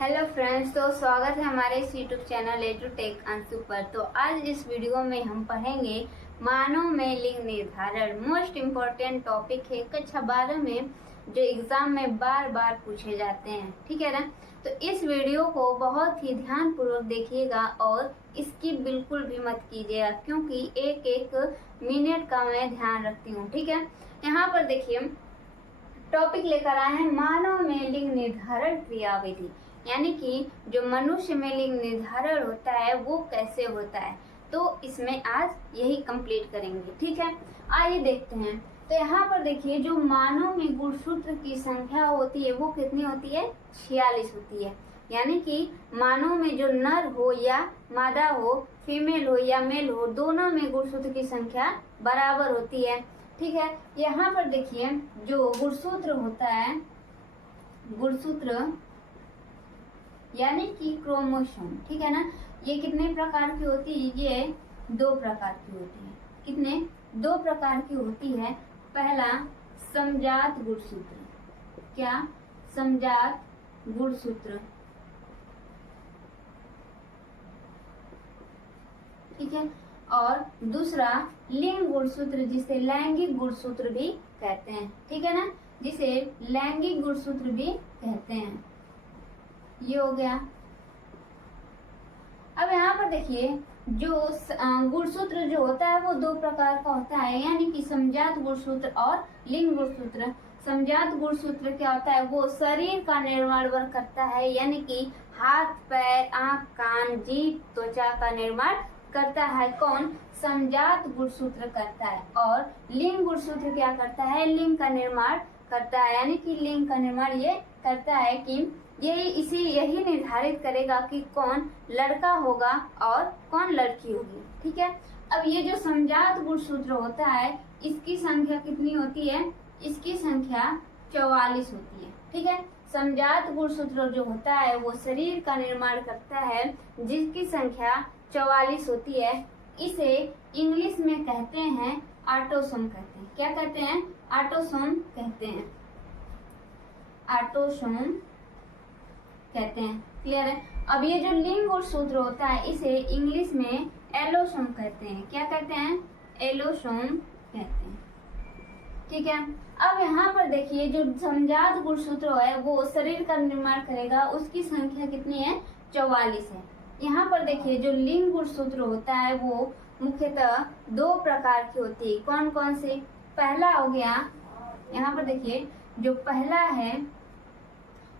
Hello friends, तो स्वागत है हमारे इस YouTube channel A two tech Anshu पर। तो आज इस वीडियो में हम पढ़ेंगे मानव में लिंग निर्धारण। मोस्ट इम्पोर्टेंट टॉपिक है कक्षा 12 में, जो एग्जाम में बार बार पूछे जाते हैं। ठीक है ना। तो इस वीडियो को बहुत ही ध्यान पूर्वक देखिएगा और इसकी बिल्कुल भी मत कीजिएगा, क्योंकि एक एक मिनट का मैं ध्यान रखती हूँ। ठीक है। यहाँ पर देखिए टॉपिक लेकर आए हैं मानव में लिंग निर्धारण क्रियाविधि, यानी कि जो मनुष्य में लिंग निर्धारण होता है वो कैसे होता है। तो इसमें आज यही कंप्लीट करेंगे। ठीक है, आइए देखते हैं। तो यहाँ पर देखिए जो मानव में गुणसूत्र की संख्या होती है वो कितनी होती है? 46 होती है। यानी कि मानव में जो नर हो या मादा हो, फीमेल हो या मेल हो, दोनों में गुणसूत्र की संख्या बराबर होती है। ठीक है। यहाँ पर देखिए जो गुणसूत्र होता है, गुणसूत्र यानी कि क्रोमोसोम, ठीक है ना, ये कितने प्रकार की होती है? ये 2 प्रकार की होती है। कितने? 2 प्रकार की होती है। पहला समजात गुणसूत्र। क्या? समजात गुणसूत्र। ठीक है। और दूसरा लिंग गुणसूत्र, जिसे लैंगिक गुणसूत्र भी कहते हैं। ठीक है ना, जिसे लैंगिक गुणसूत्र भी कहते हैं। ये हो गया। अब यहाँ पर देखिए जो गुणसूत्र जो होता है वो 2 प्रकार का होता है, यानी कि समजात गुणसूत्र और लिंग गुणसूत्र। समजात गुणसूत्र क्या होता है? वो शरीर का निर्माण करता है, यानी कि हाथ, पैर, आंख, कान, जीभ, त्वचा का निर्माण करता है। कौन? समजात गुणसूत्र करता है। और लिंग गुणसूत्र क्या करता है? लिंग का निर्माण करता है, यानी कि लिंग का निर्माण ये करता है कि यही निर्धारित करेगा कि कौन लड़का होगा और कौन लड़की होगी। ठीक है। अब ये जो समजात गुणसूत्र होता है इसकी संख्या कितनी होती है? इसकी संख्या 44 होती है। ठीक है। समजात गुणसूत्र जो होता है वो शरीर का निर्माण करता है, जिसकी संख्या 44 होती है। इसे इंग्लिश में कहते हैं ऑटोसोम कहते हैं। क्या कहते हैं? ऑटोसोम कहते हैं। ऑटोसोम कहते हैं। क्लियर है। अब ये जो लिंग गुणसूत्र होता है इसे इंग्लिश में एलोसोम कहते हैं। क्या कहते हैं? एलोसोम कहते हैं। ठीक है। अब यहाँ पर देखिए जो समजात गुणसूत्र है वो शरीर का निर्माण करेगा, उसकी संख्या कितनी है? 44 है। यहाँ पर देखिए जो लिंग गुणसूत्र होता है वो मुख्यतः 2 प्रकार की होती है। कौन कौन से? पहला हो गया, यहाँ पर देखिए जो पहला है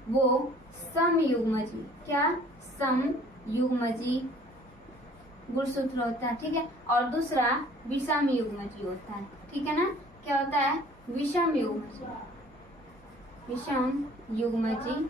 वो समयुग्मजी। क्या? समयुग्मजी गुणसूत्र होता है। ठीक है। और दूसरा विषमयुग्मजी होता है। ठीक है ना। क्या होता है? विषमयुग्मजी। विषमयुग्मजी।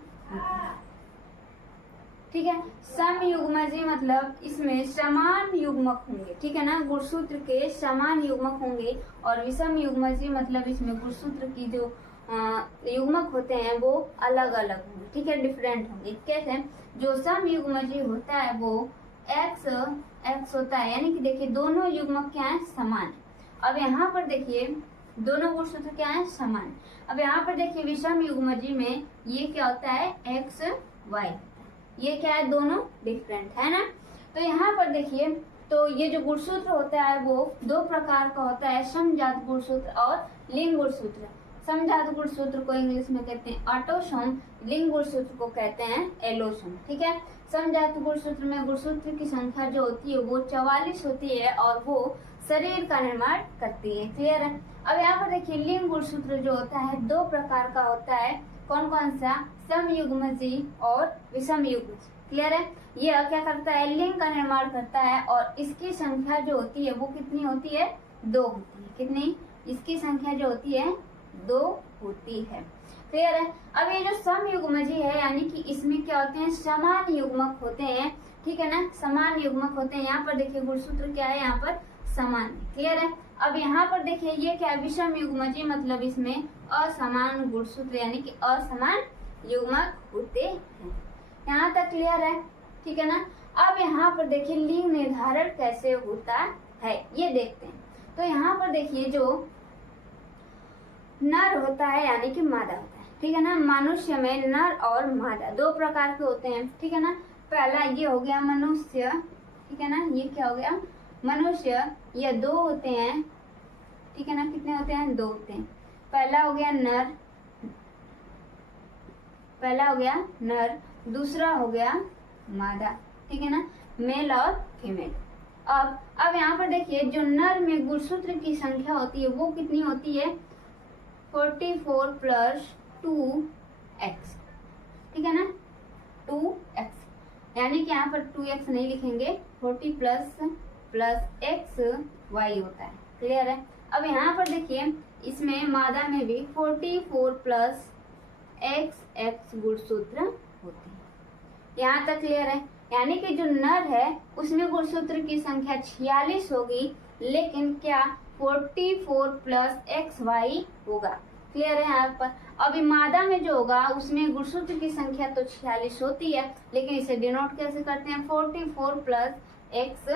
ठीक है। समयुग्मजी मतलब इसमें समान युग्मक होंगे। ठीक है ना, गुणसूत्र के समान युग्मक होंगे। और विषमयुग्मजी मतलब इसमें गुणसूत्र की जो युग्मक होते हैं वो अलग अलग होंगे। ठीक है, डिफरेंट होंगे। कैसे? जो समयुग्मजी होता है वो एक्स होता है, यानी कि देखिए दोनों युग्मक क्या है? समान। अब यहाँ पर देखिए दोनों गुणसूत्र क्या है? समान। अब यहाँ पर देखिए विषमयुग्मजी में ये क्या होता है? X Y. ये क्या है? दोनों डिफरेंट है ना। तो यहाँ पर देखिए तो ये जो गुणसूत्र होता है वो 2 प्रकार का होता है, समजात गुणसूत्र और लिंग गुणसूत्र। समजात गुणसूत्र को इंग्लिश में कहते हैं ऑटोसोम, लिंग गुणसूत्र को कहते हैं एलोसोम। ठीक है। समजात गुणसूत्र में गुणसूत्र की संख्या जो होती है वो 44 होती है और वो शरीर का निर्माण करती है। क्लियर है। अब यहाँ पर देखिए लिंग गुणसूत्र जो होता है 2 प्रकार का होता है। कौन कौन सा? समयुग्मजी और विषमयुग्मजी। क्लियर है। यह क्या करता है? लिंग का निर्माण करता है और इसकी संख्या जो होती है वो कितनी होती है? 2 होती है। कितनी? इसकी संख्या जो होती है 2 होती है। क्लियर है। अब ये जो समयुग्मजी है यानी कि इसमें क्या होते हैं? समान युग्मक होते हैं। ठीक है ना, समान युग्मक होते हैं। यहाँ पर देखिए गुणसूत्र क्या है? यहाँ पर समान। क्लियर है। अब यहाँ पर देखिए ये क्या है? विषमयुग्मजी मतलब इसमें असमान गुणसूत्र यानी कि असमान युग्मक होते हैं। यहाँ तक क्लियर है? ठीक है ना। अब यहाँ पर देखिए लिंग निर्धारण कैसे होता है ये देखते हैं। तो यहाँ पर देखिए जो नर होता है यानी कि मादा होता है, ठीक है ना। मनुष्य में नर और मादा 2 प्रकार के होते हैं, ठीक है ना। पहला ये हो गया मनुष्य, ठीक है ना, ये क्या हो गया मनुष्य, ये 2 होते हैं, ठीक है ना। कितने होते हैं? 2 होते हैं। पहला हो गया नर, पहला हो गया नर, दूसरा हो गया मादा, ठीक है ना, मेल और फीमेल। अब यहाँ पर देखिए जो नर में गुणसूत्र की संख्या होती है वो कितनी होती है? 44 प्लस 2x, ठीक है ना, 2x, यानी कि यहाँ पर 2x नहीं लिखेंगे, 40 प्लस x y होता है। क्लियर है? अब यहाँ पर देखिए इसमें मादा में भी 44 प्लस x गुणसूत्र होते हैं। यहाँ तक क्लियर है? यानी कि जो नर है उसमें गुणसूत्र की संख्या 46 होगी, लेकिन क्या 44 प्लस XY होगा। क्लियर है यहाँ पर? अभी मादा में जो होगा उसमें गुणसूत्र की संख्या तो 46 होती है, लेकिन इसे डिनोट कैसे करते हैं? 44 प्लस x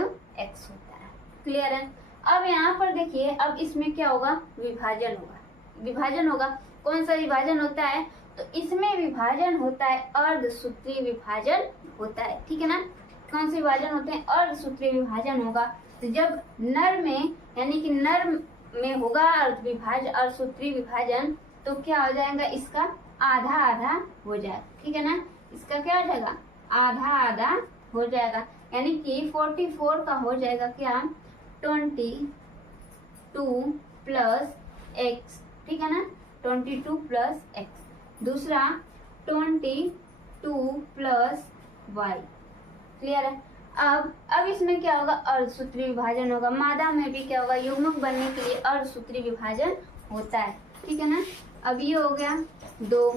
होता है। क्लियर है? अब यहाँ पर देखिए, अब इसमें क्या होगा? विभाजन होगा। विभाजन होगा। कौन सा विभाजन होता है? तो इसमें विभाजन होता है अर्धसूत्रीय विभाजन होता है, ठीक है ना। कौन से विभाजन होते हैं? अर्धसूत्रीय विभाजन होगा। तो जब नर में, यानी कि नर में होगा अर्धसूत्रीय विभाजन, तो क्या हो जाएगा? इसका आधा आधा हो जाएगा, ठीक है ना। इसका क्या हो जाएगा? आधा आधा हो जाएगा, यानी कि 44 का हो जाएगा क्या? 22 प्लस x, ठीक है ना, 22 प्लस x। दूसरा 22 प्लस y। क्लियर है? अब इसमें क्या होगा? अर्धसूत्रीय विभाजन होगा। मादा में भी क्या होगा? युग्मक बनने के लिए अर्धसूत्रीय विभाजन होता है, ठीक है ना। अब ये हो गया 2।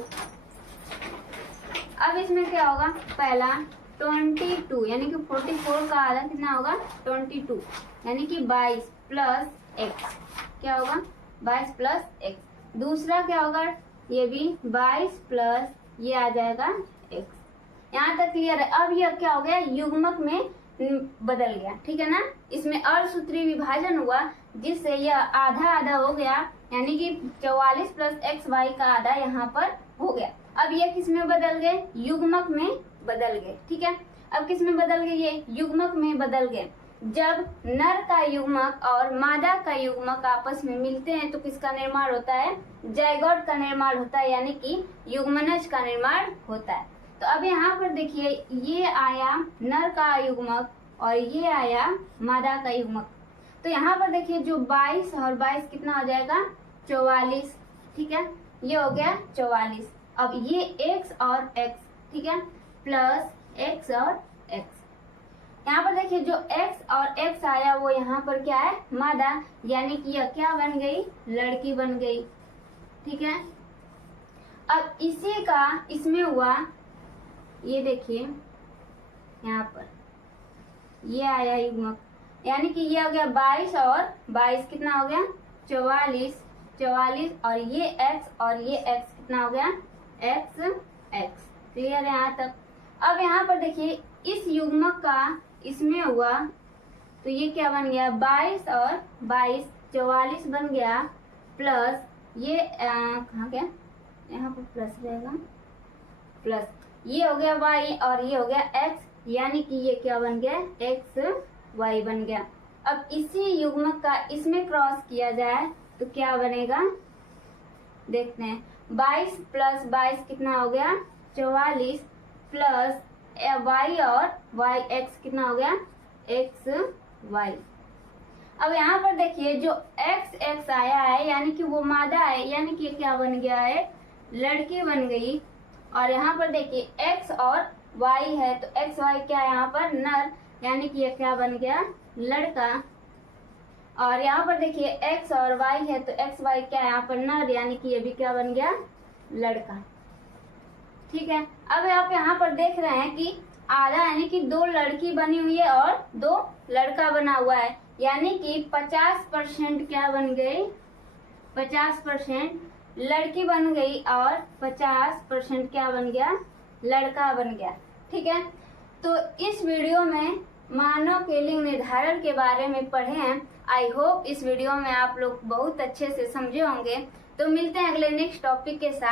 अब इसमें क्या होगा? पहला 22, यानी कि 44 का आधा कितना होगा? 22, यानी कि 22 प्लस x। क्या होगा? 22 प्लस x। दूसरा क्या होगा? ये भी 22 प्लस ये आ जाएगा x। यहाँ तक क्लियर है? अब यह क्या हो गया? युग्मक में बदल गया, ठीक है ना। इसमें अर्धसूत्रीय विभाजन हुआ जिससे यह आधा आधा हो गया, यानी कि 44 प्लस XY का आधा यहाँ पर हो गया। अब ये किस में बदल गए? युग्मक में बदल गए, ठीक है। अब किस में बदल गए? ये युग्मक में बदल गए। जब नर का युग्मक और मादा का युग्मक आपस में मिलते हैं तो किसका निर्माण होता है? जायगोट का निर्माण होता है, यानी कि युग्मनज का निर्माण होता है। तो अब यहाँ पर देखिए, ये आया नर का युग्मक और ये आया मादा का युग्मक। तो यहाँ पर देखिए जो 22 और 22 कितना हो जाएगा? 44, ठीक है, ये हो गया 44। अब ये x और x, ठीक है, प्लस x और x। यहाँ पर देखिए जो x और x आया वो यहाँ पर क्या है? मादा, यानी कि यह क्या बन गई? लड़की बन गई, ठीक है। अब इसी का इसमें हुआ, ये देखिए यहाँ पर ये आया युग्मक, यानी कि ये हो गया 22 और 22 कितना हो गया? 44 और ये x और ये x कितना हो गया? x। क्लियर है यहाँ तक? अब यहाँ पर देखिए इस युग्मक का इसमें हुआ तो ये क्या बन गया? 22 और 22 44 बन गया, प्लस ये कहाँ गया? यहाँ पर प्लस रहेगा, प्लस ये हो गया y और ये हो गया x, यानी कि ये क्या बन गया? x y बन गया। अब इसी युग्मक का इसमें क्रॉस किया जाए तो क्या बनेगा? देखते हैं। 22 प्लस 22 कितना हो गया? 44 प्लस y और y x कितना हो गया? x y। अब यहाँ पर देखिए जो x आया है, यानी कि वो मादा है, यानी कि क्या बन गया है? लड़की बन गई। और यहाँ पर देखिए x और y है तो x y क्या है यहाँ पर? नर, यानी कि ये क्या बन गया? लड़का। और यहाँ पर देखिए x और y है तो x y क्या है यहाँ पर? नर, यानी कि ये भी क्या बन गया? लड़का, ठीक है। अब आप यहाँ पर देख रहे हैं कि आधा, यानी कि 2 लड़की बनी हुई है और 2 लड़का बना हुआ है, यानी कि 50% क्या बन गई? 50% लड़की बन गई और 50% क्या बन गया? लड़का बन गया, ठीक है। तो इस वीडियो में मानव के लिंग निर्धारण के बारे में पढ़े हैं। आई होप इस वीडियो में आप लोग बहुत अच्छे से समझे होंगे। तो मिलते हैं अगले नेक्स्ट टॉपिक के साथ।